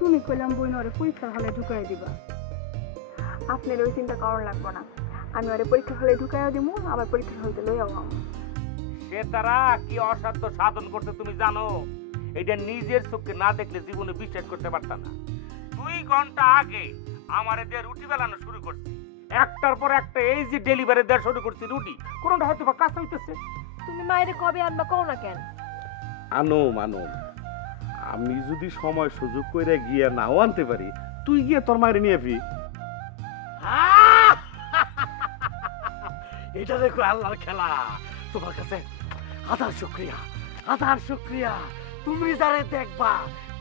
তুমি কইলাম বই নরে পরীক্ষার হলে ঢুকাই দিবা। আপনার ওই চিন্তা করার লাগবে না, আমি ওরে পরীক্ষা হলে ঢুকাইয়া দিব, আবার পরীক্ষা হইতে লইয়াও আমি। সে তারা কি অসাধ্য সাধন করতে তুমি জানো? এটা নিজের চোখে না দেখলে জীবনে বিশ্বাস করতে পারতা না। 2 ঘন্টা আগে আমারে দিয়ে রুটি বেলানো শুরু করছি, একটার পর একটা এই যে ডেলিভারি দেওয়া শুরু করছি রুটি, কোনটা হয়তো বা কাঁচা হইতেছে। তুমি মায়েরে কবে আনবা কও না কেন? আনো আমি যদি সময় সুযোগ করে গিয়ে নাও আনতে পারি, তুই গিয়ে তোর মায়ের নিয়ে ফি। এটা দেখো আল্লাহর খেলা। তোমার কাছে হাজার শুকরিয়া। তুমি যারে দেখবা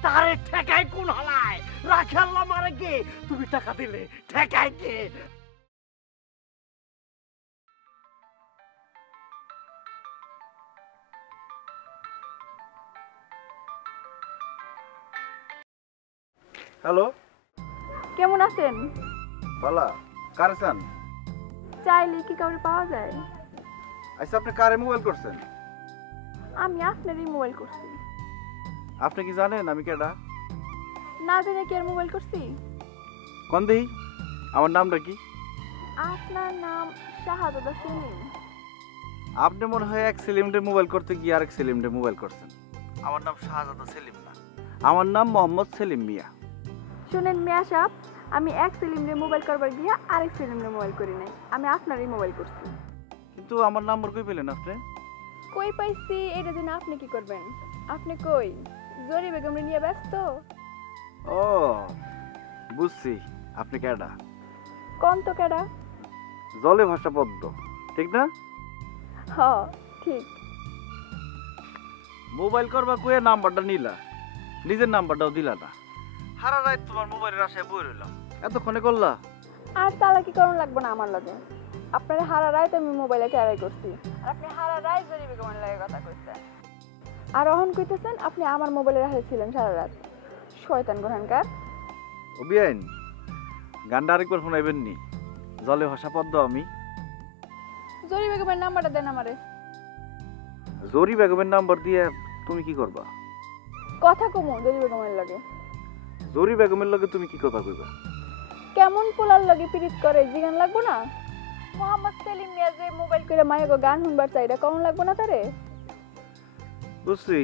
তারে ঠেকাই কোন হলায় রাখে আল্লাহ মারে কে? তুমি টাকা দিলে ঠেকাই কে? হ্যালো, কেমন আছেন? বালা কারে চান? চাইলে কি কাউরে পাওয়া যায়? আচ্ছা, আপনি কারে মোবাইল করছেন? আমি আপনারই মোবাইল করছি। আপনি কি জানেন আমি কেডা? না জেনে কি আর মোবাইল করছি? কোন দেহি আমার নামটা কি? আপনার নাম শাহাদাত সেলিম। আপনি মনে হয় এক সেলিমদের মোবাইল করতে গিয়ে আরেক সেলিমদের মোবাইল করছেন। আমার নাম শাহজাদা সেলিম না, আমার নাম মোহাম্মদ সেলিম মিয়া। শুনেন মিয়া সাহেব, আমি এক সেলিমরে মোবাইল করবার গিয়া আরেক সেলিমরে মোবাইল করি নাই, আমি আপনারই মোবাইল করছি। কিন্তু আমার নাম্বার কই পেলেন আপনি? কই পাইছি এটা জেনে আপনি কি করবেন? আপনি কই জরি বেগমরে নিয়ে ব্যস্ত? ও বুঝছি, আপনি কেডা। কোন তো কেডা? জলে ভাষা পদ্ম, ঠিক না? হ ঠিক। মোবাইল করবা কয়ে নাম্বারটা নিলা, নিজের নাম্বারটাও দিলা না। সারা রাত তোমার মোবাইলের আশায় বই রইলাম, এতক্ষণে করলা? আর তালা কি করুন লাগবে না আমার লগে। আপনার হারা রাত আমি মোবাইলে ট্রাই করছি, আর আপনি হারা রাত জরি বেগমের লাগে কথা কইছেন। আর অহন কইতেছেন আপনি আমার মোবাইলে রাখে ছিলেন সারা রাত। শয়তান গোহানকার। ও বিয়াইন, গানটা আরেকবার শোনাইবেন নি? জলে ভাষা পদ্ম আমি। জরি বেগমের নাম্বারটা দেন আমারে। জরি বেগমের নাম্বার দিয়ে তুমি কি করবা? কথা কমু জরি বেগমের লগে। জরি বেগমের লগে তুমি কি কথা কইবা? কেমন পোলার লগে পিরিত করে জিগান লাগবো না? মোহাম্মদ সেলিম মিয়া যে মোবাইল করে মায়েগো গান শুনবার চাইরা কেমন লাগবো না তারে? বুঝছি,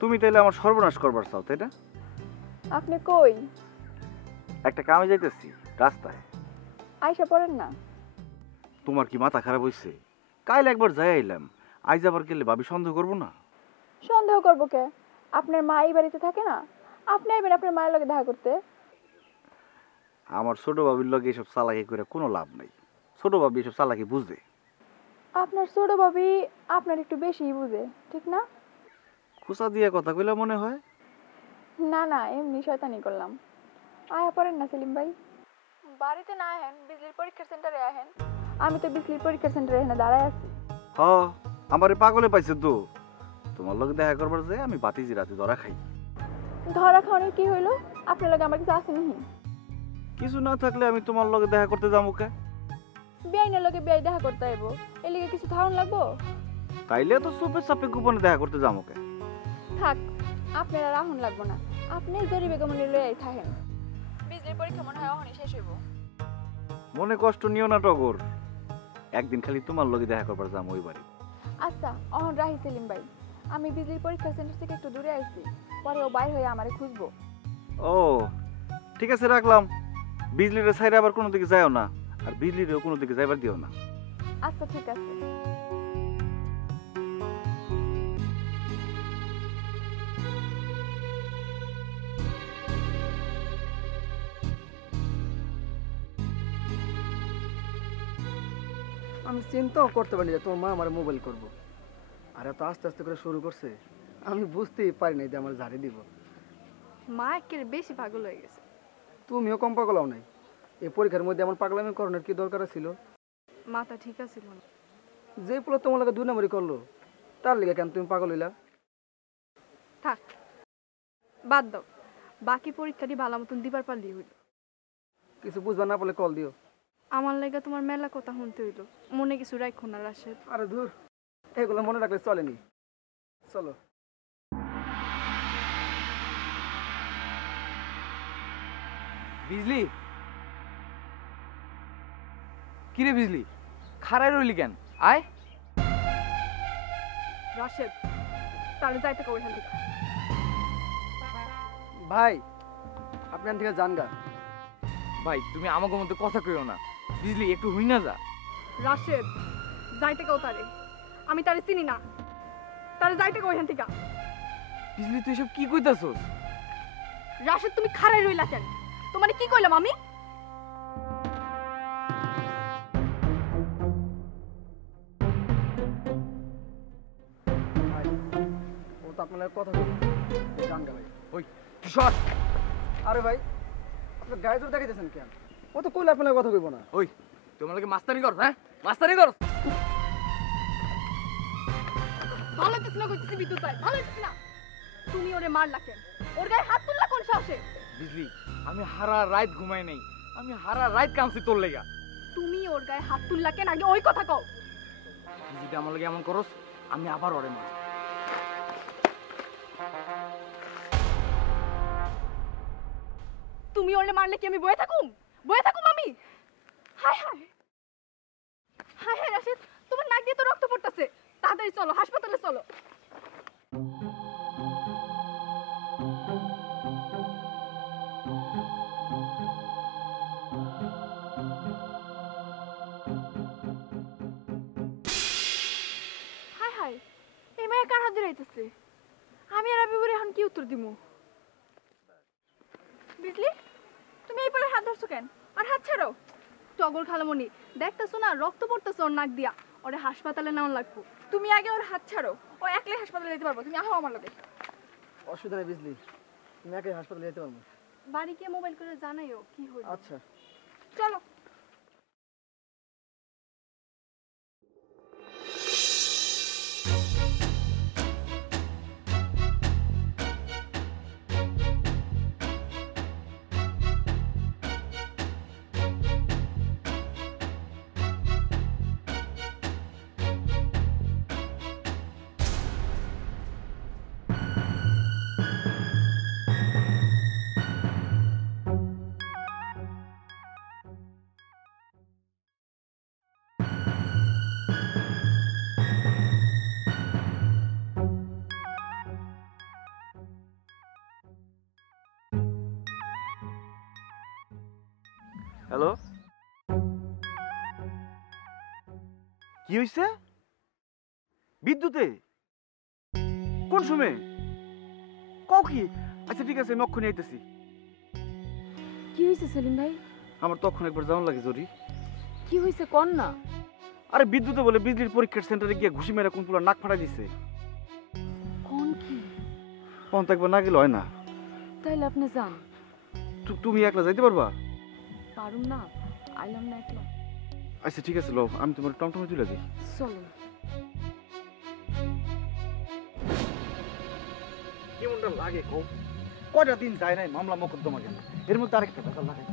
তুমি তাইলে আমার সর্বনাশ করবার চাও, তাই না? আপনি কই? একটা কামে যাইতেছি রাস্তায়। আইসা পড়েন না। তোমার কি মাথা খারাপ হইছে? কাল একবার যাই আইলাম, আইজ আবার গেলে ভাবি সন্দেহ করবো না? সন্দেহ করবো কে? আপনার মা এই বাড়িতে থাকে না? আপনি আইবেন আপনার মায়ের লগে দেখা করতে। আমার ছোট ভাবির লগে এসব চালাকি করে কোনো লাভ নাই। ছোট ভাবি এসব চালাকি বুঝে। আপনার ছোট ভাবি আপনার একটু বেশিই বুঝে, ঠিক না? খুচা দিয়ে কথা কইলা মনে হয়। না না, এমনি শয়তানি করলাম। আয়া পড়েন না সেলিম ভাই। বাড়িতে না আহেন, বিজলির পরীক্ষার সেন্টারে আহেন। আমি তো বিজলির পরীক্ষার সেন্টারে এখানে দাঁড়ায় আছি। হ, আমারে পাগলে পাইছে তো। তোমার লগে দেখা করবার যে আমি বাতিজি রাতে ধরা খাই। ধরা খাওয়ানোর কি হইলো? আপনার লগে আমার কিছু আছে নাহি? কিছু না থাকলে আমি তোমার লগে দেখা করতে যাবো কে? বিয়াইনের লগে বিয়াই দেখা করতে আইব, এর লিগে কিছু ধারণ লাগবো? তাইলে তো চুপে চাপে গোপনে দেখা করতে যাবো কে? থাক, আপনার আর আহন লাগবো না। আপনি জরি বেগমনে লইয়াই থাকেন। বিজলির পরীক্ষা মনে হয় অহনই শেষ হইব। মনে কষ্ট নিও না টগর, একদিন খালি তোমার লগে দেখা করবার যাবো ওই বাড়ি। আচ্ছা অহন রাহি সেলিম ভাই, আমি বিজলির পরীক্ষা সেন্টার থেকে একটু দূরে আইছি, পরে ও বাইর হয়ে আমারে খুঁজবো। ও ঠিক আছে, রাখলাম। বিজলির সাইডে আবার কোনো দিকে যাও না, আর বিজলিরও কোনো দিকে যাইবার দিও না। আচ্ছা ঠিক আছে। আমি চিন্তাও করতে পারিনি যে তোমার মা আমার মোবাইল করবো, আর এত আস্তে আস্তে করে শুরু করছে। আমি বুঝতেই পারি নাই যে আমার ঝাড়ি দিব। মা একের বেশি পাগল হয়ে গেছে। তুমিও কম পাগলাও নাই। এই পরীক্ষার মধ্যে এমন পাগলামি করানোর কি দরকার ছিল? মাথা ঠিক আছিল না। যে পোলা তোমার লাগে 2 নম্বরই করলো, তার লিগে কেন তুমি পাগল হইলা? থাক, বাদ দাও। বাকি পরীক্ষাটি ভালো মতন দিবার পারলি হইল। কিছু বুঝবা না পারলে কল দিও। আমার লাগে তোমার মেলা কথা শুনতে হইল, মনে কিছু রাখো না রাশেদ। আরে ধুর, এগুলো মনে রাখলে চলেনি। চলো। বিজলি কিরে বিজলি খাড়াই রইলি কেন আয় রাশেদ তাহলে যাইতে কও এখান থেকে। ভাই আপনি এখান থেকে যান গা। ভাই তুমি আমাকে মধ্যে কথা কইও না বিজলি একটু হই না যা রাশেদ যাইতে কও তারে, আমি তারে চিনি না, তারে যাইতে কও এখান থেকে। বিজলি তুই এসব কি কইতাছস রাশেদ তুমি খাড়াই রইলা কেন? তোমারে কি কইলাম আমি? ভাই ও তো আপনার কথা বলবো, যান গা ভাই। ওই কিশোর আরে ভাই আপনার গায়ে জোর দেখাইতেছেন কেন? ও তো কইলে আপনার কথা কইব না। ওই তোমার লাগে মাস্তানি কর হ্যাঁ মাস্তানি কর ভালো কিছু না কইতেছি বিদ্যুৎ ভাই, ভালো কিছু না। তুমি ওরে মারলা কেন? ওর গায়ে হাত তুললা কোন সাহসে? বিজলি আমি হারা রাত ঘুমাই নাই, আমি হারা রাত কামছি তোর লেগা। তুমি ওর গায়ে হাত তুললা কেন আগে ওই কথা কও। তুই যদি আমার লাগে এমন করস আমি আবার ওরে মার। তুমি ওরে মারলে কি আমি বয়ে থাকুম? বয়ে থাকুম আমি? হায় হায় হায় হায় রাশেদ, তোমার নাক দিয়ে তো রক্ত পড়তেছে, তাড়াতাড়ি চলো হাসপাতালে চলো। হায় হায় এই মায়া কার হাত ধরে আইতেছে? আমি আর আবিবুর এখন কি উত্তর দিমু? বিজলি তুমি এই পরে হাত ধরছো কেন? আর হাত ছাড়ো। টগর খালামণি দেখতেছো না রক্ত পড়তেছে ওর নাক দিয়া, ওরে হাসপাতালে নেওয়া লাগবো। তুমি আগে ওর হাত ছাড়ো, ও একলাই হাসপাতালে যেতে পারবো। তুমি আহো আমার লগে। অসুবিধা নেই বুঝলি, তুমি একাই হাসপাতালে যেতে পারবো। বাড়ি গিয়ে মোবাইল করে জানাইও কি হইল। আচ্ছা চলো। হ্যালো কি হইছে? বিদ্যুতে কোন সময় কও কি? আচ্ছা ঠিক আছে আমি অক্ষণে আইতেছি। কি হয়েছে সেলিম ভাই? আমার তখন একবার যাওয়ান লাগে জরি। কি হয়েছে কোন না? আরে বিদ্যুতে বলে বিজলির পরীক্ষার সেন্টারে গিয়ে ঘুষি মেরে কোন পুরো নাক ফাটাই দিছে। কোন কি? কোন তো একবার না গেলে হয় না। তাইলে আপনি যান। তুমি একলা যাইতে পারবা? পারুম না, আইলাম না একলা। আচ্ছা ঠিক আছে লও আমি তোমার টমটমে তুলে দিই। চলো। কেমনটা লাগে কও? কয়টা দিন যায় নাই মামলা মোকদ্দমা গেল, এর মধ্যে আরেকটা ব্যাপার লাগে।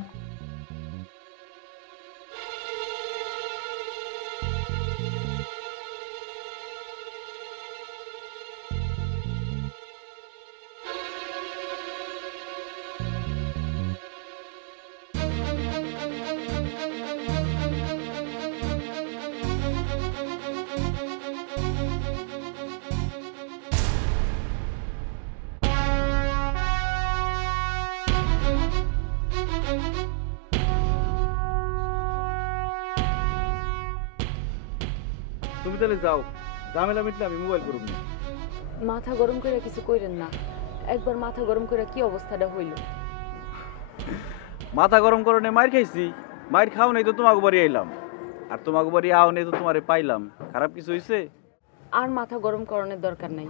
তুমি তাহলে যাও, ঝামেলা মিটলে আমি মোবাইল করব না। মাথা গরম করে কিছু কইরেন না, একবার মাথা গরম করে কি অবস্থাটা হইল। মাথা গরম করনে মাইর খাইছি, মাইর খাও নাই তো তোমাকে বাড়ি আইলাম, আর তোমাকে বাড়ি আও নাই তো তোমারে পাইলাম। খারাপ কিছু হইছে? আর মাথা গরম করণের দরকার নাই,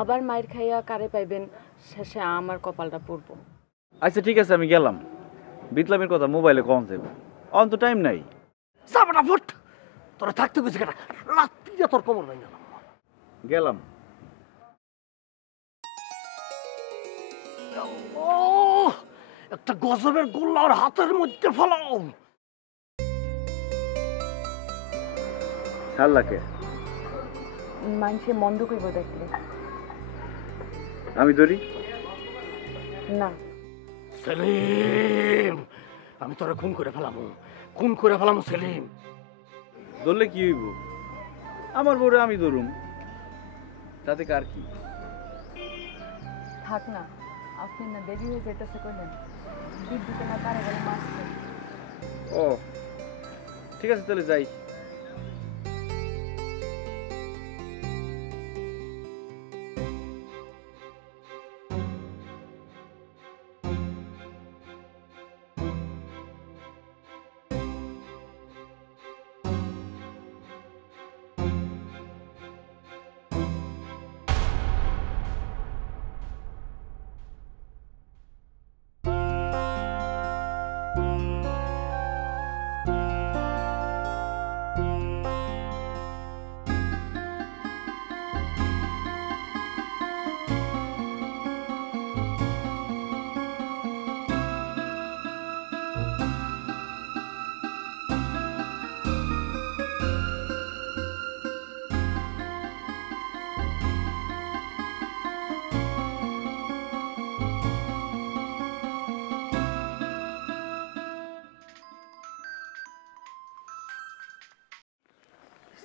আবার মাইর খাইয়া কারে পাইবেন শেষে আমার কপালটা পড়বো। আচ্ছা ঠিক আছে আমি গেলাম। বিতলামের কথা মোবাইলে কম যাইব, অন তো টাইম নাই। সাবটা ফুট তোরা থাকতে গেছি কেটা লাত্তি দিয়ে তোর কোমর ভেঙে গেলাম। গেলাম। ও একটা গজবের গোল্লা ওর হাতের মধ্যে ফেলাও। ছাড়লাকে মানুষে মন্দ কইব দেখলে। আমি ধরি সেলিম আমি তোরা খুন করে ফেলামু সেলিম। ধরলে কি হইব? আমার বউরে আমি ধরুম, তাতে কার কি? থাক না, আপনি না দেরি হয়ে যেতেছে কইলেন, বিদ্যুতে না কারে গেলে মারছে। ও ঠিক আছে, তাহলে যাই।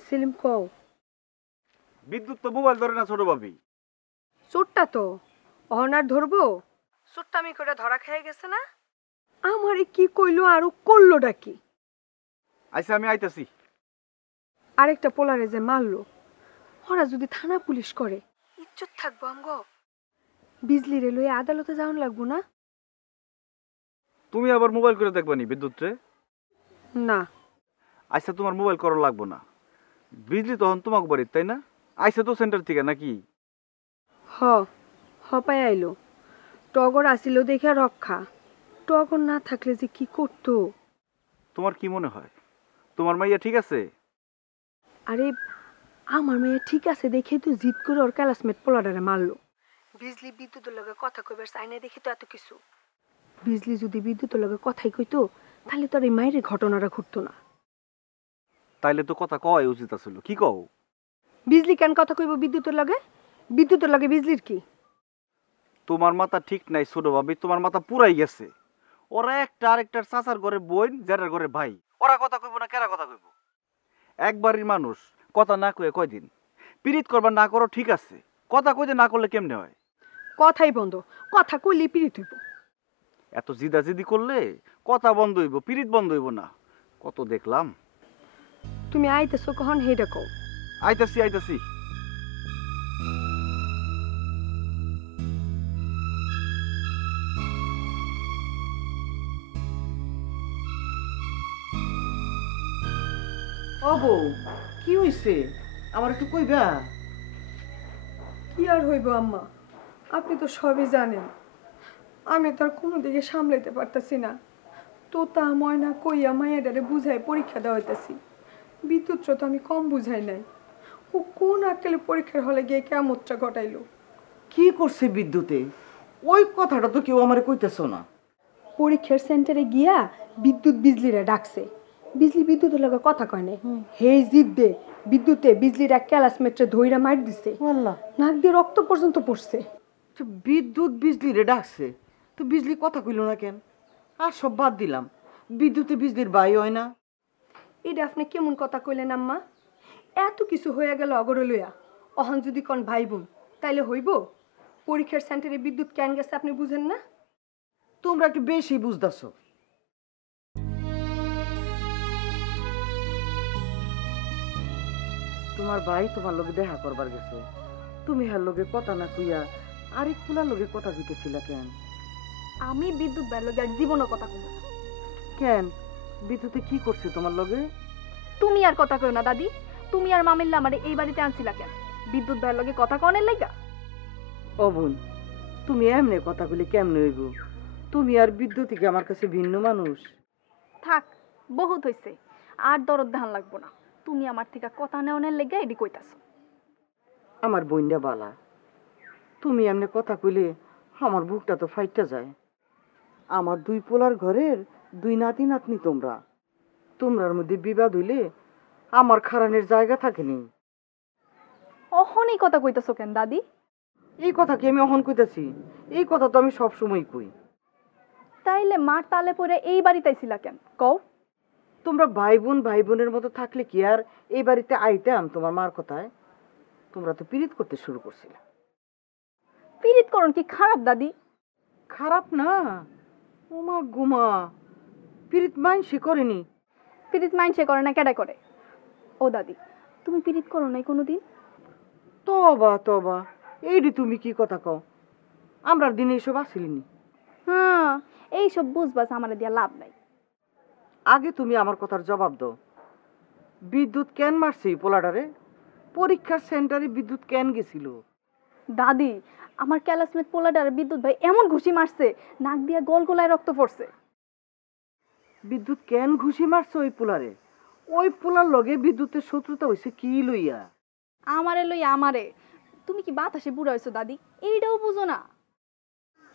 সেলিম কও, বিদ্যুৎ তো মোবাইল ধরে না ছোট ভাবি। চোরটা তো অহনার ধরবো? চোরটামি করে ধরা খেয়ে গেছে না? আমারে কি কইলো আর ও করলোটা কি? আচ্ছা আমি আইতাছি। আরেকটা পোলারে যে মারলো, ওরা যদি থানা পুলিশ করে ইজ্জত থাকবো আমগো? বিজলি রে লয়ে আদালতে যাওয়ান লাগবো না? তুমি আবার মোবাইল করে দেখবা নি বিদ্যুৎ রে? না। আচ্ছা তোমার মোবাইল করা লাগবো না, বিজলি তখন তোমাকে বাড়ির, তাই না? আইসা তো সেন্টার থেকে নাকি? হ হপায় আইলো, টগর আসিল দেখে রক্ষা। টগর না থাকলে যে কি করতো? তোমার কি মনে হয় তোমার মাইয়া ঠিক আছে? আরে আমার মেয়ে ঠিক আছে দেখে তো জিদ করে ওর ক্লাসমেট পোলাডারে মারলো। বিজলি বিদ্যুতের লগে কথা কইবার চাই না দেখি তো এত কিছু। বিজলি যদি বিদ্যুতের লগে কথাই কইতো তাহলে তো আর এই মায়ের ঘটনাটা ঘটতো না। তাইলে তো কথা কওয়াই উচিত আছিল, কি কও? বিজলি কেন কথা কইব বিদ্যুতের লগে? বিদ্যুতের লগে বিজলির কি? তোমার মাথা ঠিক নাই ছোট ভাবি, তোমার মাথা পুরাই গেছে। ওরা একটা আরেকটার চাচার ঘরে বোন, যারার ঘরে ভাই, ওরা কথা কইব না কেরা কথা কইব? একবারই মানুষ কথা না কয়ে কয়দিন? পিরিত করবা না করো ঠিক আছে, কথা কইতে না করলে কেমনে হয়? কথাই বন্ধ, কথা কইলে পিরিত হইব। এত জিদাজিদি করলে কথা বন্ধ হইব, পিরিত বন্ধ হইব না। কত দেখলাম। তুমি আইতেছো কখন হেডা কও? আইতাছি আইতাছি। ও বউ, কি হইছে? আমার একটু কইবা? কি আর হইব আম্মা, আপনি তো সবই জানেন। আমি তো আর কোনো দিকে সামলাইতে পারতাছি না। তোতা ময়না কইয়া মায়াডারে বুঝাই পরীক্ষা দেওয়া হইতাছি। বিদ্যুৎ তো আমি কম বুঝাই নাই। ও কোন আক্কেলে পরীক্ষার হলে গিয়ে কেমনটা ঘটাইলো। কি করছে বিদ্যুতে? ওই কথাটা তো কেউ আমারে কইতেছ না। পরীক্ষার সেন্টারে গিয়া বিদ্যুৎ বিজলিরে ডাকছে। বিজলি বিদ্যুতের লগে কথা কয় নাই। হেই জিদ্দে বিদ্যুতে বিজলির এক ক্লাসমেটরে ধইরা মার দিছে। আল্লাহ, নাক দিয়ে রক্ত পর্যন্ত পড়ছে। তো বিদ্যুৎ বিজলিরে ডাকছে, তো বিজলি কথা কইল না কেন? আর সব বাদ দিলাম, বিদ্যুতে বিজলির বাই হয় না? এটা আপনি কেমন কথা কইলেন আম্মা? এত কিছু হয়ে গেল অগরে লইয়া, অহন যদি কোন ভাই বোন তাইলে হইব? পরীক্ষার সেন্টারে বিদ্যুৎ কেন গেছে আপনি বুঝেন না? তোমরা একটু বেশি বুঝতেছো। তোমার ভাই তোমার লগে দেখা করবার গেছে, তুমি হার লগে কথা না কইয়া আরেক ফুলার লগে কথা কইতেছিলা কেন? আমি বিদ্যুৎ ভাইয়ের লগে আর জীবনও কথা কইব না। কেন, বিদ্যুতে কি করছে তোমার লগে? তুমি আর কথা কইও না দাদি। তুমি আর মামিল্লা আমারে এই বাড়িতে আনছিলা কেন? বিদ্যুৎ ভাইয়ের লগে কথা কনের লাইগা? ও বোন, তুমি এমনি কথা কইলে কেমনে হইব? তুমি আর বিদ্যুতিকে আমার কাছে ভিন্ন মানুষ। থাক, বহুত হইছে, আর দরদ ধান লাগবো না। তুমি আমার থেকে কথা নেওয়ার লেগে এডি কইতাছো। আমার বোনটা বালা, তুমি এমনি কথা কইলে আমার বুকটা তো ফাইটটা যায়। আমার দুই পোলার ঘরের দুই নাতি নাতনি তোমরা, তোমরার মধ্যে বিবাদ হইলে আমার খারানের জায়গা থাকেনি। অহন এই কথা কইতাছো কেন দাদি? এই কথা কি আমি অহন কইতাছি? এই কথা তো আমি সব সময় কই। তাইলে মার তালে পরে এই বাড়িতে আইছিলা কেন কও? তোমরা ভাই বোনের মতো থাকলে কি আর এই বাড়িতে আইতাম তোমার মার কথায়? তোমরা তো পীড়িত করতে শুরু করছিলে। পিরিত করন কি খারাপ দাদি? খারাপ না, ওমা গুমা, পীড়িত মাইনসে করেনি। পিরিত মাইন্ডসে করে না, কেডা করে? ও দাদি, তুমি পিরিত করো নাই কোনোদিন? তবা তবা, এইডি তুমি কি কথা কও? আমরার দিনে এসব আসিলিনি। হ্যাঁ, এইসব বুঝবাস আমার দিয়া লাভ নাই। আগে তুমি আমার কথার জবাব দাও। বিদ্যুৎ কেন মারছে এই পোলাডারে? পরীক্ষার সেন্টারে বিদ্যুৎ কেন গেছিল? দাদি, আমার ক্লাসমেট পোলাডার বিদ্যুৎ ভাই এমন ঘুষি মারছে, নাক দিয়া গলগলায় রক্ত পড়ছে। বিদ্যুৎ কেন ঘুষি মারছে ওই পোলারে? ওই পোলার লগে বিদ্যুতের শত্রুতা হইছে কি লইয়া? আমারে লই আমারে, তুমি কি বাতাসে বুড়া হইছো দাদি? এইটাও বুঝো না?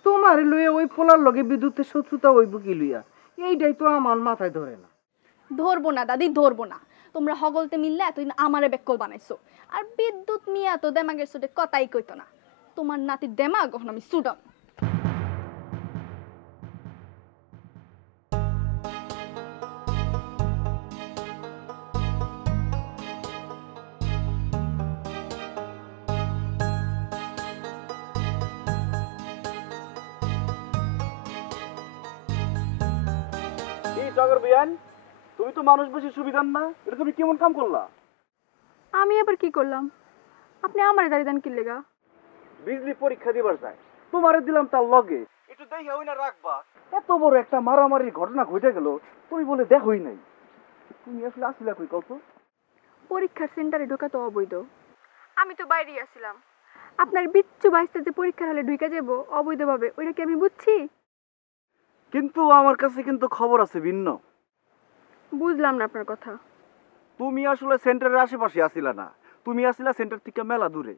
তোমার লইয়া ওই পোলার লগে বিদ্যুতের শত্রুতা হইব কি লইয়া? এইটাই তো আমার মাথায় ধরে না। ধরবো না দাদি, ধরবো না। তোমরা হগলতে মিললে এতদিন আমারে বেকল বানাইছো। আর বিদ্যুৎ মিয়া তো দেমাগের সুটে কথাই কইতো না। তোমার নাতির দেমাগ এখন আমি সুডাম। এই সাগর বিয়ান, তুমি তো মানুষ বেশি সুবিধার না, এটা তুমি কেমন কাম করলা? আমি এবার কি করলাম? আপনি আমারে দাঁড়িয়ে দেন কি লেগা? বিজলি পরীক্ষা দিবার যায়, তোমারে দিলাম তার লগে, একটু দেখে হই না রাখবা। এত বড় একটা মারামারির ঘটনা ঘটে গেল, তুমি বলে দেখোই নাই। তুমি আসলে আসিলা কই কত? পরীক্ষার সেন্টারে ঢোকা তো অবৈধ। আমি তো বাইরেই আসছিলাম। আপনার বিচ্ছু বাইসতে যে পরীক্ষার হলে ঢুকে যাবো অবৈধভাবে, ওইটা কি আমি বুঝছি? কিন্তু আমার কাছে কিন্তু খবর আছে ভিন্ন। বুঝলাম না আপনার কথা। তুমি আসলে সেন্টারের আশেপাশে আসিলা না, তুমি আসিলা সেন্টার থেকে মেলা দূরে।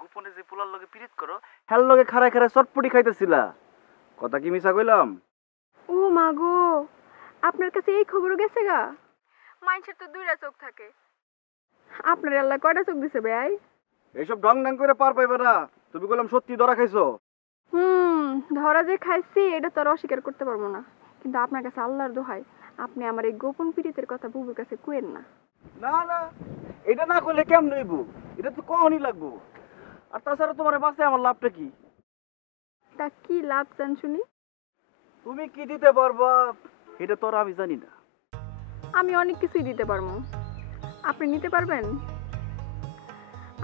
গোপনে যে পোলার লগে পিরিত করো, হেল লগে খাড়ায় খাড়ায় চটপটি খাইতেছিলা। কথা কি মিছা কইলাম? ও মা গো, আপনার কাছে এই খবরও গেছে গা? মানুষের তো দুইটা চোখ থাকে। আপনার আল্লাহ কয়টা চোখ দিছে ভাই? এইসব ঢং ঢং করে পার পাইবে না। তুমি কইলাম সত্যি ধরা খাইছো। ধরা যে খাইছি এটা তো আর অস্বীকার করতে পারবো না। কিন্তু আপনার কাছে আল্লাহর দোহাই, আপনি আমার এই গোপন পীড়িতের কথা বুবুর কাছে কইেন না। না না, এটা না করলে কেমন হইব? এটা তো কখনই লাগবো। আর তাছাড়া তোমার বাসায় আমার লাভটা কি? তা কি লাভ চান শুনি? তুমি কি দিতে পারবা এটা তো আর আমি জানি না। আমি অনেক কিছুই দিতে পারবো। আপনি নিতে পারবেন?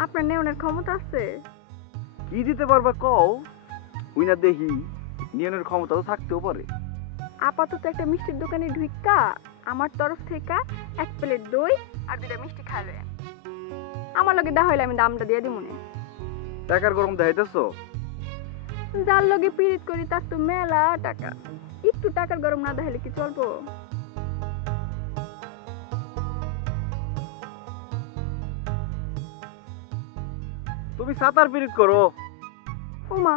আপনার নেওয়ার ক্ষমতা আছে? কি দিতে পারবা কও, হুই না দেখি। নিয়নের ক্ষমতা তো থাকতেও পারে। আপাতত একটা মিষ্টির দোকানে ঢুইকা আমার তরফ থেকে 1 প্লেট দই আর 2টা মিষ্টি খাবে। আমার লগে দা হইলে আমি দামটা দিয়ে দিমুনে। টাকার গরম দেখাইতেছো? যার লগে পীড়িত করি তার তো মেলা টাকা। একটু টাকার গরম না দেখাইলে কি চলবো? তুমি সাতার পিরিত করো। ওমা,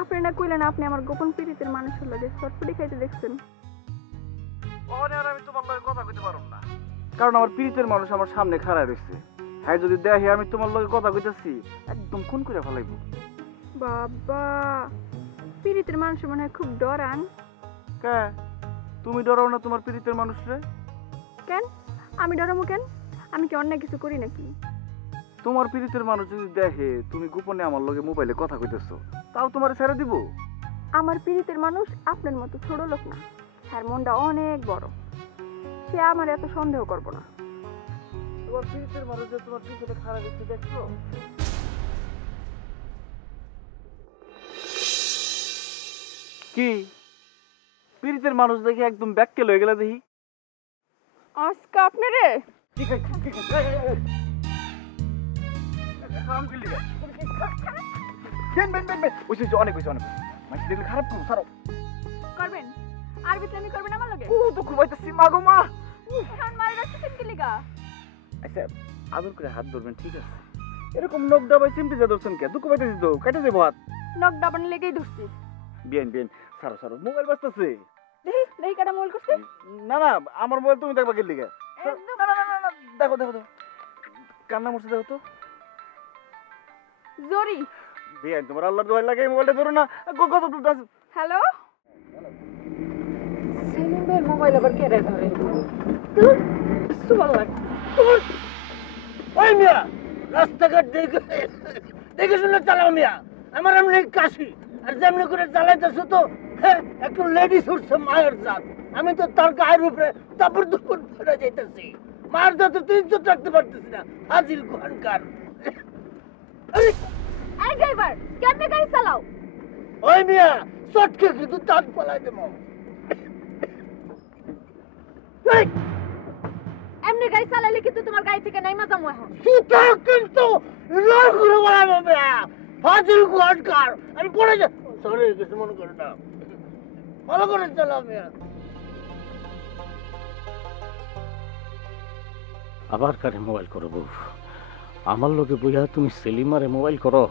আপনি না কইলেন আপনি আমার গোপন পীড়িতের মানুষের লগে চটপটি খাইতে দেখছেন? ওখানে আর আমি তোমার লগে কথা কইতে পারব না, কারণ আমার পিরিতের মানুষ আমার সামনে খাড়ায় রয়েছে। হ্যাঁ, যদি দেখে আমি তোমার লগে কথা কইতেছি, একদম খুন করে ফেলাইব। বাবা, পীড়িতের মানুষ মনে হয় খুব ডরান। কে? তুমি ডরাও না তোমার পিরিতের মানুষরে? কেন আমি ডরামো কেন? আমি কি অন্যায় কিছু করি নাকি? তোমার পিরিতের মানুষ যদি দেখে তুমি গোপনে আমার লগে মোবাইলে কথা কইতেছো, তাও তোমার ছেড়ে দিব? আমার পীড়িতের মানুষ আপনার মতো ছোট লোক না, তার মনটা অনেক বড়। সে আমার এত সন্দেহ করবো না। তোমার পিরিতের মানুষ যে তোমার পিছনে খাড়া গেছে দেখছো? কি পিরিতের মানুষ দেখে একদম ব্যাককে লয়ে গেলে দেখি? আজকে আপনারে ঠিক আছে, ঠিক আছে। অনেক হয়েছে, অনেক মাঝে দেখলে খারাপ করবো। সারো করবেন আর বিতলে আমি করবেন আমার লগে। ও তো ঘুমাইতেছি মাগো মা। এখন মারে রাখতেছেন কি লিগা? আচ্ছা, আদর করে হাত ধরবেন, ঠিক আছে? এরকম নখ ডাবাই চিমটি যা ধরছেন কে? দুঃখ পাইতেছি তো, কেটে দেবো হাত। নক ডাবান লেগেই ধরছি। বিয়েন বিয়েন, সারো সারো, মোবাইল বাজতেছে। দেখি দেখি কাটা মোবাইল করছে। না না, আমার মোবাইল তুমি দেখবা কে লিগে? একদম না না না না, দেখো দেখো দেখো, কান্না মরছে দেখো তো। জরি। বিয়েন, তোমার আল্লাহর দোহাই লাগে মোবাইলটা ধরো না। কত হ্যালো ভাইয়ের মোবাইল আবার কেড়ে ধরে দূর সুবল লাগে ওই মিয়া রাস্তাঘাট দেখে দেখে শুনে চালাও মিয়া আমার এমনি কাশি আর যেমনি করে চালাইতেছো তো হ্যাঁ একটু লেডিস উঠছে মায়ের জাত আমি তো তার গায়ের উপরে তারপর দুপুর ফেলে যাইতেছি মায়ের জাতে তুই ইজ্জত রাখতে পারতেছি না হাজির কোহানকার এই ড্রাইভার কেমনে গাড়ি চালাও ওই মিয়া চটকে কিন্তু দাঁত পালাই দেবো এমনি গাড়ি চালালে কিন্তু তোমার গাড়ি থেকে নাইমা যাবো এখন সুতা কিন্তু লড় করে বলাবো মিয়া হাজির কোহানকার আমি পড়ে যা সরি কিছু মনে করে না ভালো করে চালাও মিয়া আবার কারে মোবাইল করো বউ আমার লোকে বইয়া তুমি সেলিমারে মোবাইল করো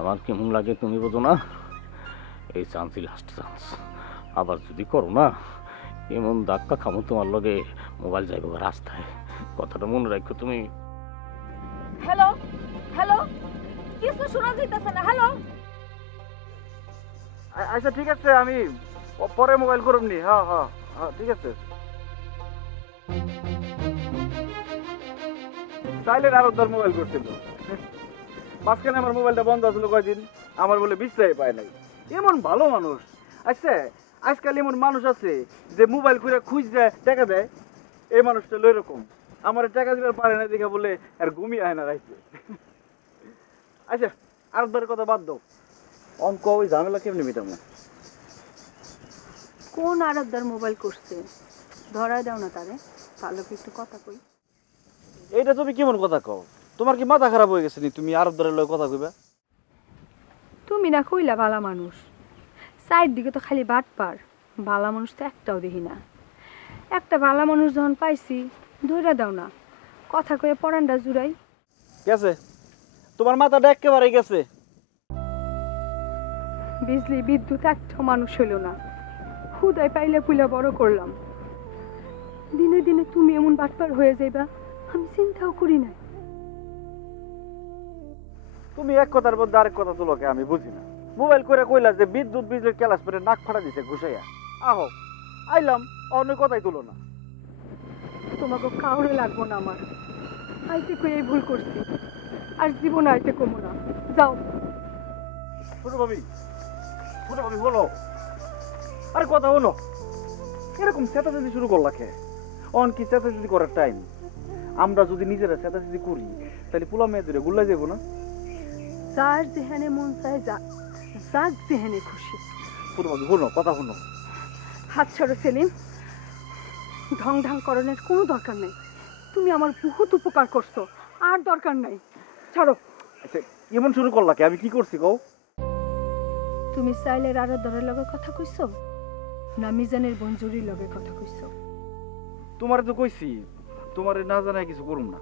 আমার কেমন লাগে তুমি বোঝো না এই চান্সই লাস্ট চান্স আবার যদি করো না এমন ধাক্কা খামো তোমার লগে মোবাইল যাইব রাস্তায় কথাটা মনে রাখো তুমি হ্যালো হ্যালো কিছু শোনা যাইতেছে না হ্যালো আচ্ছা ঠিক আছে আমি পরে মোবাইল করুম নি হ্যাঁ হ্যাঁ হ্যাঁ ঠিক আছে সাইলেন্ট আরো তোর মোবাইল করছিল মাঝখানে আমার মোবাইলটা বন্ধ আছিল কয়দিন আমার বলে বিশ্রাই পায় নাই এমন ভালো মানুষ আচ্ছা আজকাল এমন মানুষ আছে যে মোবাইল করে খুঁজ যায় টাকা দেয় এই মানুষটা হলো এরকম আমার টাকা দিবার পারে না দেখে বলে আর ঘুমিয়ে আয় না রাইতে আচ্ছা আরেকবার কথা বাদ দাও অঙ্ক ওই ঝামেলা কেমনি মিটামো কোন আরবদার মোবাইল করছে ধরায় দাও না তারে তাহলে একটু কথা কই এইটা তুমি কেমন কথা কও তোমার কি মাথা খারাপ হয়ে গেছে নি তুমি আরব দরের লগে কথা কইবা তুমি না কইলা ভালা মানুষ সাইড দিকে তো খালি বাট পার ভালা মানুষ তো একটাও দেখি না একটা ভালা মানুষ যখন পাইছি ধইরা দাও না কথা কয়ে পরানটা জুড়াই গেছে তোমার মাথাটা একেবারে গেছে বিজলি বিদ্যুৎ একটা মানুষ হইল না হুদায় পাইলে পুইলা বড় করলাম দিনে দিনে তুমি এমন বাটপার হয়ে যাইবা আমি চিন্তাও করি না তুমি এক কথার মধ্যে আরেক কথা তুলোকে আমি বুঝি না মোবাইল করে কইলা যে বিদ্যুৎ বিজলির ক্যালাস পরে নাক ফাটা দিছে ঘুষাইয়া আহো আইলাম অন্য কথাই তুলো না তোমাকে কাউরে লাগবো না আমার আইতে কই এই ভুল করছি আর জীবন আইতে কমো না যাও ছোট ভাবি বলো আরে কথা হলো এরকম চেতাচেতি শুরু করলা কে অন কি চেতাচেতি করার টাইম আমরা যদি নিজেরা চেতাচেতি করি তাহলে পোলা মেয়েদের গুল্লা যাবো না যার যেখানে মন চায় যাক যাক যেখানে খুশি ছোট ভাবি হলো কথা হলো হাত ছাড়ো সেলিম ঢং ঢং করণের কোনো দরকার নেই তুমি আমার বহুত উপকার করছো আর দরকার নাই ছাড়ো আচ্ছা এমন শুরু করলা কে আমি কি করছি কও তুমি সাইলের আরো দরের লগে কথা কইছো না মিজানের বঞ্জুরির লগে কথা কইছো তোমারে তো কইছি তোমারে না জানাই কিছু করুম না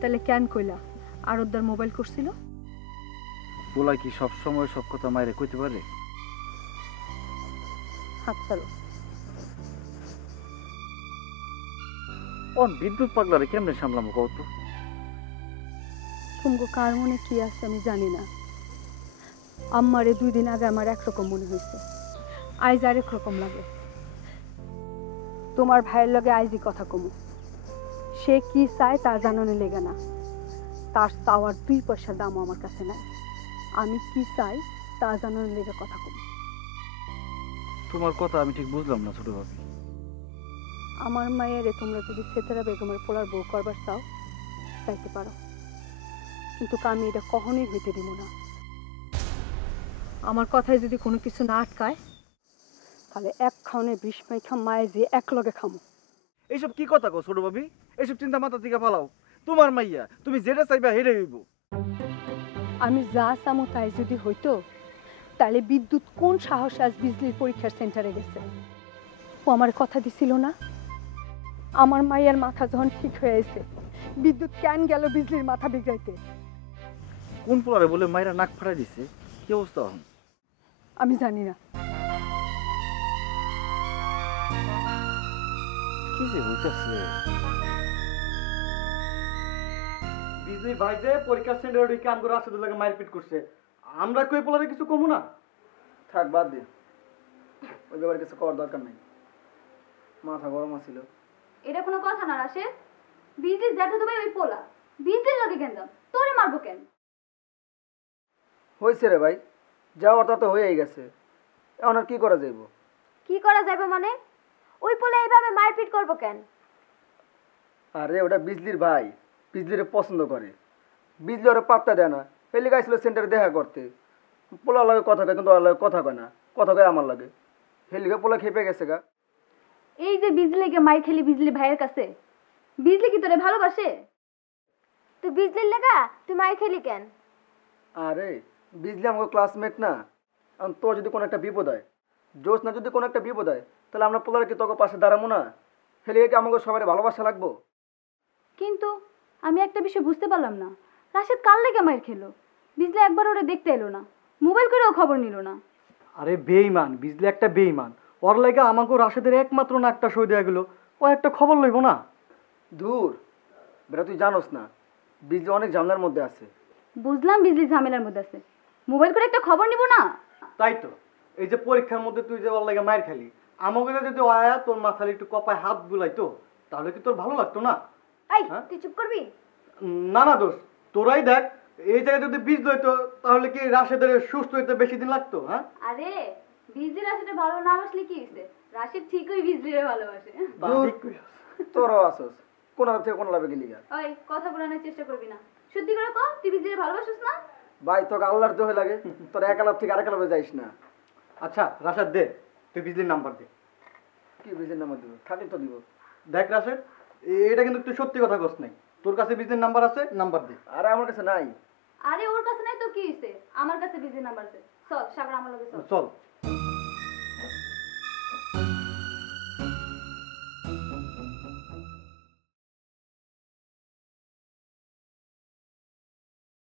তাহলে কেন কইলা আরোদ্দার মোবাইল করছিল বলাই কি সব সময় সব কথা মাইরে কইতে পারে হাত ছাড়ো অন বিদ্যুৎ পাগলারে কেমনে সামলামো কও তো তুমগো কার মনে কি আছে আমি জানি না আম্মারে 2 দিন আগে আমার একরকম মনে হয়েছে আইজ আরেক রকম লাগে তোমার ভাইয়ের লগে আইজি কথা কমু সে কি চায় তা জানানো লেগে না তার চাওয়ার 2 পয়সা দামও আমার কাছে নাই আমি কি চাই তা জানানো লেগে কথা কমু তোমার কথা আমি ঠিক বুঝলাম না ছোট ভাবি আমার মায়েরে তোমরা যদি সেতারা বেগমের পোলার বউ করবার চাও চাইতে পারো কিন্তু আমি এটা কখনোই হইতে দিব না আমার কথায় যদি কোনো কিছু না আটকায় তাহলে এক খাওনে 20 মাইখা মায়ে যে এক লগে খামো এইসব কি কথা কও ছোট ভাবি এইসব চিন্তা মাথা থেকে ফালাও তোমার মাইয়া তুমি যেটা চাইবা হেরে হইব আমি যা চামো তাই যদি হইতো তাহলে বিদ্যুৎ কোন সাহস আজ বিজলির পরীক্ষার সেন্টারে গেছে ও আমার কথা দিছিল না আমার মায়ের মাথা যখন ঠিক হয়ে আছে বিদ্যুৎ কেন গেল বিজলির মাথা বিগড়াইতে কোন পোলারে বলে মাইরা নাক ফাটাই দিছে কি অবস্থা এখন আমি জানি না কি যে হইতাছে বিজলি ভাই যে পরীক্ষা সেন্টারে ঢুকে আমগো রাশেদুল্লাহকে মারপিট করছে আমরা কই পোলারে কিছু কমু না থাক বাদ দে ওই ব্যাপারে কিছু করার দরকার নাই মাথা গরম আছিল। এটা কোনো কথা না রাশেদ, বিজলির জ্যাঠা তো ভাই ওই পোলা, বিজলির লগে কেন দাম, তোরে মারবো কেন? হয়েছে রে ভাই, যাওয়ার তো হয়েই গেছে, এখন আর কি করা যাইব? কি করা যাবে মানে? ওই পোলা এইভাবে মারপিট করবো কেন? আরে ওটা বিজলির ভাই, বিজলিরে পছন্দ করে, বিজলি ওরা পাত্তা দেয় না, হেলে গাইছিল সেন্টারে দেখা করতে, পোলা লাগে কথা কয় কিন্তু ওর লাগে কথা কয় না, কথা কয় আমার লাগে, হেলিকে পোলা খেপে গেছে গা। এই যে বিজলিকে মাই খেলি বিজলি ভাইয়ের কাছে, বিজলি কি তোরে ভালোবাসে? তুই বিজলির লেগা তুই মার খেলি কেন? আরে বিজলি আমাকে ক্লাসমেট না, এখন তোর যদি কোনো একটা বিপদ হয়, জোস না যদি কোনো একটা বিপদ হয়, তাহলে আমরা পোলার কি তোকে পাশে দাঁড়াবো না? হেলিকে কি আমাকে সবাই ভালোবাসা লাগবো? কিন্তু আমি একটা বিষয় বুঝতে পারলাম না, রাশেদ কাল লেগে মাইর খেলো, বিজলি একবার ওরে দেখতে এলো না, মোবাইল করেও খবর নিল না। আরে বেঈমান, বিজলি একটা বেঈমান। ওর লাগে আমাকে রাশেদের একমাত্র নাকটা সই দেয়া গেল, ও একটা খবর লইব না? দূর বেটা, তুই জানোস না বিজলি অনেক ঝামেলার মধ্যে আছে। বুঝলাম বিজলি ঝামেলার মধ্যে আছে, মোবাইল করে একটা খবর নিব না? তাই তো, এই যে পরীক্ষার মধ্যে তুই যে ওর লাগে মায়ের খালি, আমাকে যদি ও আয়া তোর মাথায় একটু কপায় হাত বুলাইতো, তাহলে কি তোর ভালো লাগতো না? এই তুই চুপ করবি? না না দোষ, তোরাই দেখ, এই জায়গায় যদি বীজ লইতো তাহলে কি রাশেদের সুস্থ হইতে বেশি দিন লাগতো? হ্যাঁ, আরে বিজলি রাশেদের ভালো না বাসলে কি হইছে, রাশেদ ঠিকই বিজলিরে ভালোবাসে। তোরও আসোস কোন হাত থেকে কোন লাভে গেলি গা? ওই কথা বলানোর চেষ্টা করবি না, সত্যি করে কও তুই বিজলিরে ভালোবাসিস না? ভাই তোকে আল্লাহর দোহে লাগে, তোর এক লাভ থেকে আরেক লাভে যাইস না। আচ্ছা রাশেদ দে, তুই বিজলির নাম্বার দে। কি বিজলির নাম্বার দিব? থাকি তো দিব। দেখ রাশেদ, এটা কিন্তু তুই সত্যি কথা কস নাই, তোর কাছে বিজলির নাম্বার আছে, নাম্বার দে। আরে আমার কাছে নাই। আরে ওর কাছে নাই তো কি হইছে, আমার কাছে বিজলির নাম্বার আছে, চল সাগর আমার লগে চল। চল।